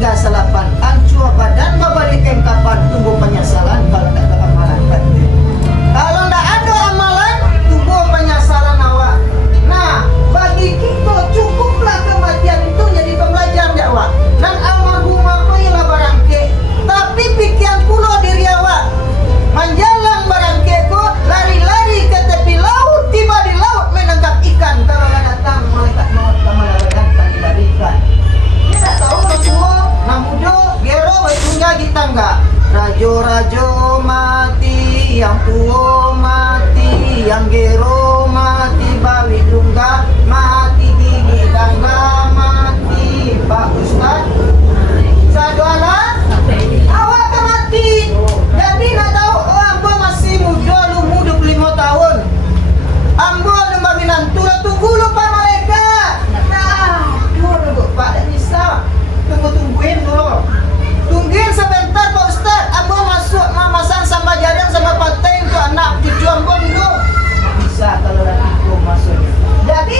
tinggal salapan, ancur badan membalikan kapan, tunggu penyesalan kalau tak ada amalan batin. Kalau tak ada amalan, tunggu penyesalan awak. Nah, bagi kita cukuplah kematian itu jadi pembelajaran dakwah. Dan almarhum apa ialah barangke, tapi pikiran pula diri awak. Menjalang barangke ko, lari-lari ke tepi laut, tiba di laut menangkap ikan. Kalau datang malaikat maut kamalawatan tak dilarikan. Kita tahu tua, namudo, gero, tunggal kita enggak. Rajo-rajo mati, yang tua mati, yang gero mati, bawi tunggal mati, gigi tangga mati. Pak Ustaz, saduala, awak kan mati. Jadi nak tahu, oh ambo masih muda, lu muda 25 tahun. Ambo lu menantu, lah tunggu lu Pak malaikat. Nah, tunggu Pak, tak bisa. Tungguin dulu. Tungguin sebentar Pak Ustaz. Ambo masuk mamasan sama jaring sama paten untuk anak cucu ambo dulu. Bisa kalau nanti masuk. Jadi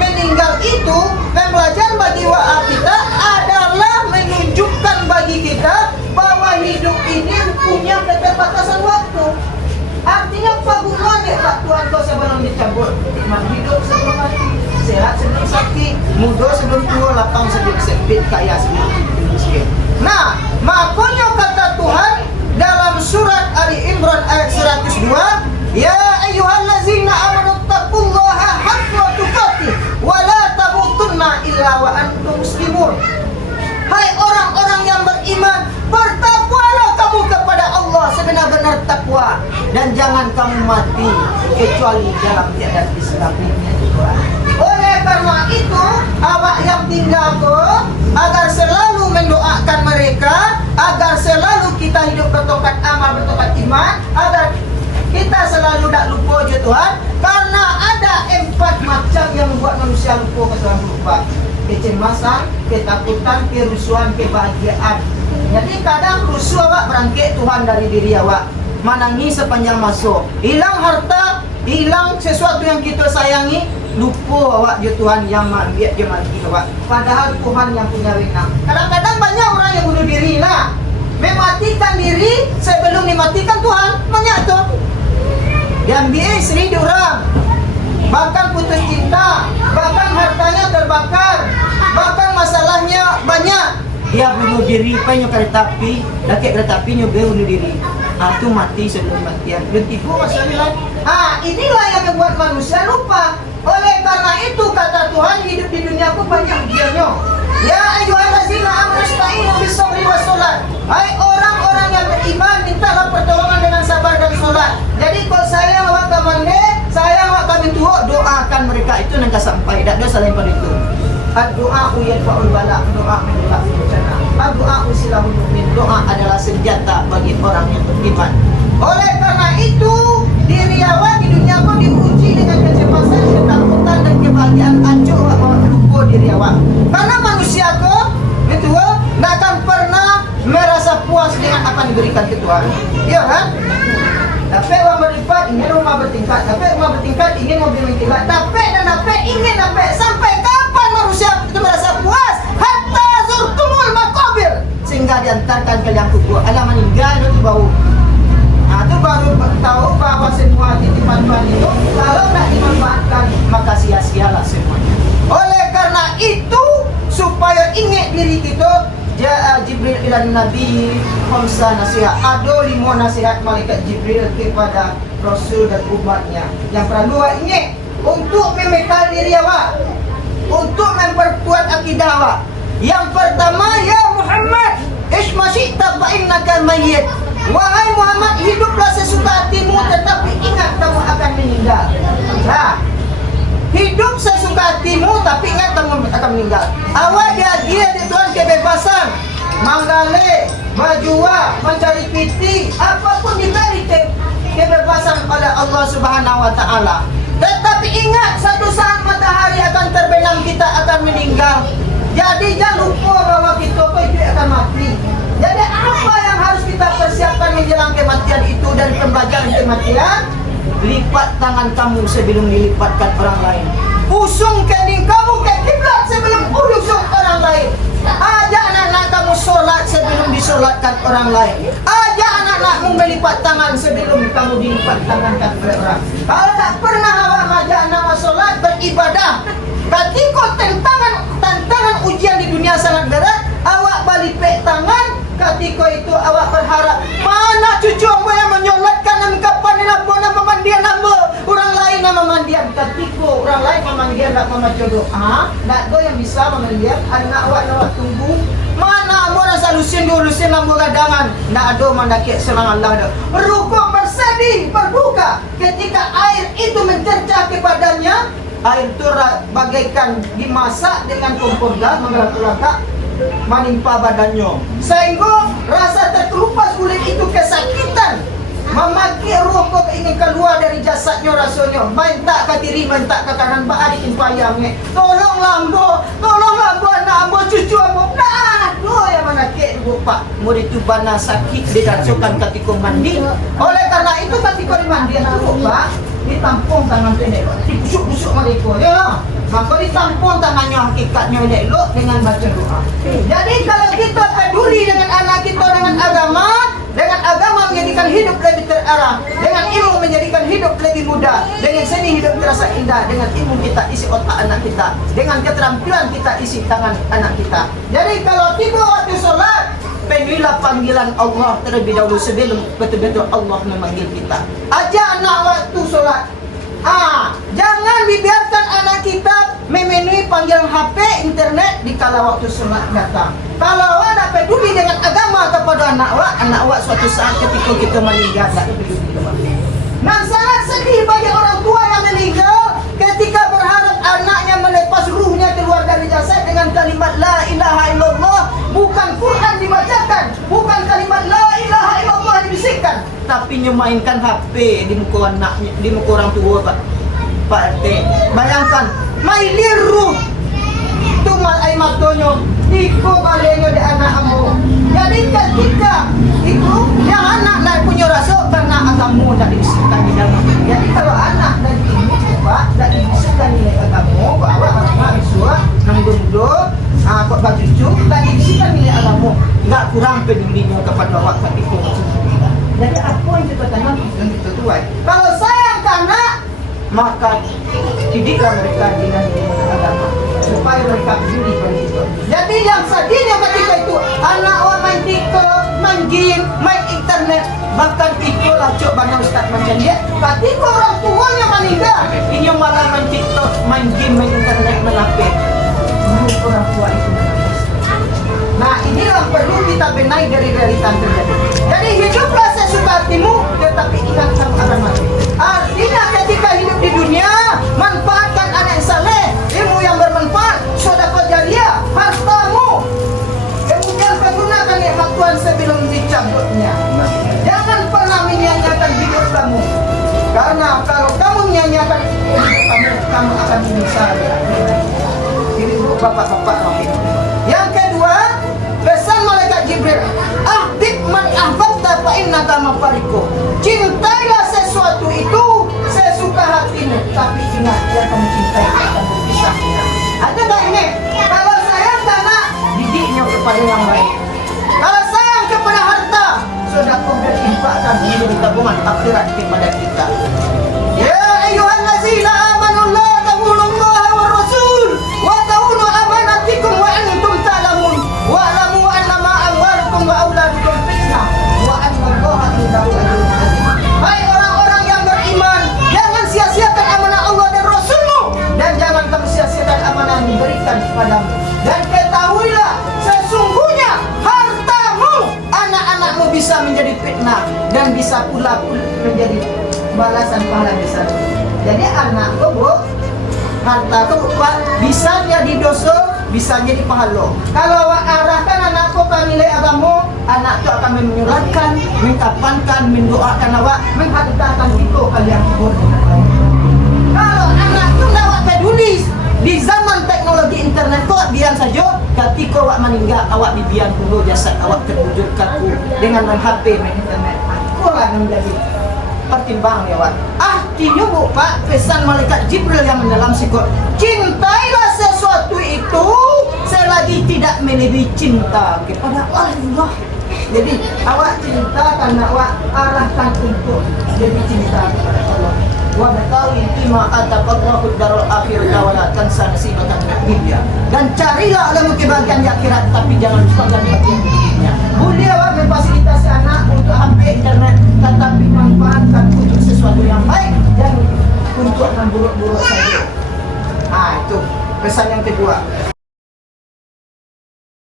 meninggal itu pembelajaran bagi kita adalah menunjukkan bagi kita bahwa hidup ini punya keterbatasan waktu. Artinya pagumuan ya Pak Tuhan kau sebelum dicabut, hidup sebelum mati, sehat sebelum sakit, muda sebelum tua, lapang sebelum sempit, kaya sebelum miskin. Nah, makanya kata Tuhan dalam surat Ali Imran ayat 102, ya ayyuhallazina amanu taqullaha haqqa tuqatih wa la tamutunna illa wa antum muslimun. Hai orang-orang yang beriman, bertakwalah kamu kepada Allah sebenar-benar takwa, dan jangan kamu mati kecuali dalam keadaan Islam ini. Oleh karena itu, awak yang tinggal agar selalu mendoakan mereka, agar selalu kita hidup bertokat amal, bertokat iman, agar kita selalu tak lupa je Tuhan, karena ada 4 macam yang membuat manusia lupa ke Tuhan lupa. Kecemasan, ketakutan, kerusuhan, kebahagiaan. Jadi kadang rusuh awak berangkit Tuhan dari diri awak, menangis sepanjang masa, hilang harta, hilang sesuatu yang kita sayangi, lupa awak je Tuhan yang biar je mati awak. Padahal Tuhan yang punya wewenang. Kadang-kadang banyak orang yang bunuh diri lah, mematikan diri sebelum dimatikan Tuhan. Banyak tu yang biar istri diorang, bahkan putus cinta, bahkan hartanya terbakar, bahkan masalahnya banyak. Dia bunuh diri, penyo kereta api, laki kereta api nyoba bunuh diri. Itu mati sebelum matian. Dan itu masalah. Inilah yang membuat manusia lupa. Oleh karena itu kata Tuhan, hidup di dunia aku banyak ujiannya. Ya ayyuhallazina amanu ista'inu bis-sabri was-shalah. Hai orang-orang yang beriman, mintalah pertolongan dengan sabar dan salat. Jadi kalau sayang awak kamande, sayang awak kami tua, doakan mereka itu nanti sampai. Tak ada selain pada itu. Doa yadfa'ul bala, doa menolak bencana. Doa silahul mu'min, doa adalah senjata bagi orang yang beriman. Oleh karena itu, diri awak di dunia kau diuji dengan kecemasan, ketakutan dan kebahagiaan. Ancur awak lupa diri awak. Karena manusia kau itu tidak akan pernah merasa puas dengan apa yang diberikan ke Tuhan. Iya kan? Tapi orang berlipat ingin rumah bertingkat, tapi rumah bertingkat ingin mobil bertingkat, tapi dan tapi ingin tapi sampai kapan manusia itu merasa puas? Hatta zurtumul maqabir, sehingga diantarkan ke liang kubur. Alam meninggal itu bau. Itu baru tahu bahwa semua titipan-titipan itu kalau tidak dimanfaatkan maka sia-sialah semuanya. Oleh karena itu, supaya ingat diri kita, Jibril ila Nabi khamsa nasihat. Ada 5 nasihat malaikat Jibril kepada Rasul dan umatnya. Yang perlu ingat untuk memekal diri awak, untuk memperkuat akidah awak. Yang pertama, ya Muhammad, ismasyita fa innaka mayyit. Wahai Muhammad, hiduplah sesuka hatimu, tetapi ingat kamu akan meninggal. Nah, hidup sesuka hatimu, tapi ingat kamu akan meninggal. Awak dia di Tuhan kebebasan, manggale, bajua, mencari piti, apapun diberi kebebasan oleh Allah Subhanahu Wa Taala. Tetapi ingat, satu saat matahari akan terbenam, kita akan meninggal. Jadi jangan lupa bahwa kita akan mati. Jadi apa yang harus kita persiapkan menjelang kematian itu dan pembelajaran kematian? Lipat tangan kamu sebelum dilipatkan orang lain. Usung kening kamu ke kiblat sebelum usung orang lain. Ajak anak sholat sebelum disolatkan orang lain. Ajak anak-anakmu melipat tangan sebelum kamu dilipat tangankan oleh orang. Kalau tak pernah awak ajak anak sholat beribadah, ketika tantangan ujian di dunia sangat berat, awak balik tangan. Ketika itu awak berharap, mana cucu ambo yang menyolatkan dan kapan ambo nama mandian ambo, orang lain nama mandian. Ketika orang lain memandian tak jodoh, tak ada yang bisa memandian anak awak tunggu. Mana ambo rasa lusin ambo gadangan, tak ada mandaki senang Allah dah. Berhukum bersedih berduka ketika air itu mencercah kepadanya. Air itu bagaikan dimasak dengan kompor gas mengerak-gerak menimpa badannya, sehingga rasa terkelupas kulit itu kesakitan, memaki roh kau ingin keluar dari jasadnya rasanya. Main tak ke kiri, main tak ke kanan, bak adik payangnya. Tolonglah ambo anak ambo cucu ambo. Nah, aduh yang mana kek pak murid itu bana sakit didacukan ketika mandi. Oleh karena itu ketika mandi itu pak ditampung tangan pendek, dibusuk-busuk mereka, ya. Maka ditampung tangannya hakikatnya oleh elok dengan baca doa. Jadi kalau kita peduli dengan anak kita, dengan agama menjadikan hidup lebih terarah, dengan ilmu menjadikan hidup lebih mudah, dengan seni hidup terasa indah, dengan ilmu kita isi otak anak kita, dengan keterampilan kita isi tangan anak kita. Jadi kalau tiba waktu sholat, penuhilah panggilan Allah terlebih dahulu sebelum betul-betul Allah memanggil kita. Ajak anak waktu sholat. Jangan dibiarkan anak kita memenuhi panggilan HP, internet di kala waktu sholat datang. Kalau awak tak peduli dengan agama kepada anak awak suatu saat ketika kita meninggal tak peduli dengan agama. Dan sangat sedih bagi orang tua yang meninggal ketika berharap anaknya melepas ruhnya keluar dari jasad dengan kalimat la ilaha illallah. Bukan Quran dibacakan, bukan kalimat la ilaha illallah dibisikkan, tapi nyemainkan HP di muka anaknya, di muka orang tua Pak RT. Bayangkan, mailir ruh tu malai matonyo iko balenya di anak ambo. Jadi ketika itu yang anak lain punya rasa karena agama tak dibisikkan di dalam. Jadi kalau anak dan ibu Pak tak dibisikkan nilai agama, bawa anak isua nanggung-nanggung kok baju cucu tak dibisikkan nilai agama, enggak kurang pedulinya kepada awak ketika. Jadi apa yang kita tanam itu tuai. Kalau sayang ke anak, maka didiklah mereka dengan agama supaya mereka peduli pada itu. Jadi yang sedihnya ketika itu anak awak main TikTok, main game, main internet, bahkan itulah cok bana ustaz macam dia. Ketika orang tuanya meninggal, ini malah main TikTok, main game, main internet, melapik. Orang tua itu. Nah, inilah perlu kita benahi dari realita terjadi. Jadi hiduplah sesuka hatimu, tetapi ingat sama agama. Artinya ketika hidup di dunia, manfaatkan anak yang saleh, ilmu yang bermanfaat, sedekah jariah, hartamu. Kemudian pergunakan nikmat Tuhan sebelum dicabutnya. Jangan pernah menyia-nyiakan hidup kamu. Karena kalau kamu menyia-nyiakan hidup kamu akan menyesal. Ini bapak-bapak rahim. Yang kedua, pesan malaikat Jibril, ahbib man ahbabta fa innaka mafariqu. Cintailah sesuatu itu sesuka hatimu, tapi ingat yang kamu cintai akan berpisah. Ada tak ini? Kalau sayang ke anak, didiknya kepada yang baik. Kalau sayang kepada harta, sudah kau berinfakkan menjadi tabungan akhirat kepada kita. Ya ayyuhallazina amanu la taqunullaha war rasul wa taquну amanatikum wa antum ta'lamun wa'lamu annama amwalukum wa auladukum fitnah wa anna Allaha indahu ajrun azim. Hai orang-orang yang beriman, jangan sia-siakan amanah Allah dan Rasulmu, dan jangan kamu sia-siakan amanah yang diberikan kepadamu. Dan ketahuilah sesungguhnya hartamu, anak-anakmu bisa menjadi fitnah dan bisa pula menjadi balasan pahala besar. Jadi anak bu, harta tu bisa jadi dosa, bisa jadi pahala. Kalau arahkan anakku ke nilai agama, anak tu akan menyuratkan, mengkapankan, mendoakan awak, menghantarkan itu kalian kubur. Kalau anak tu awak peduli di zaman teknologi internet tu, biar saja ketika awak meninggal, awak dibiar dulu jasad awak terwujud kaku dengan main HP, main internet. Itulah yang menjadi pertimbangan ya awak. Artinya bu pak, pesan malaikat Jibril yang mendalam sikut, cintailah sesuatu itu selagi tidak lebih cinta kepada Allah. Jadi awak cinta karena awak arahkan untuk lebih cinta kepada Allah. Wa batawi bima ataqallahu darul akhirah wa la tansa nasibatan dunya. Dan carilah ilmu kebahagiaan di akhirat, tapi jangan lupa bagian dunia. Boleh awak memfasilitasi anak untuk HP internet, tetapi manfaatkan untuk sesuatu yang baik dan untuk yang buruk-buruk saja. Itu pesan yang kedua.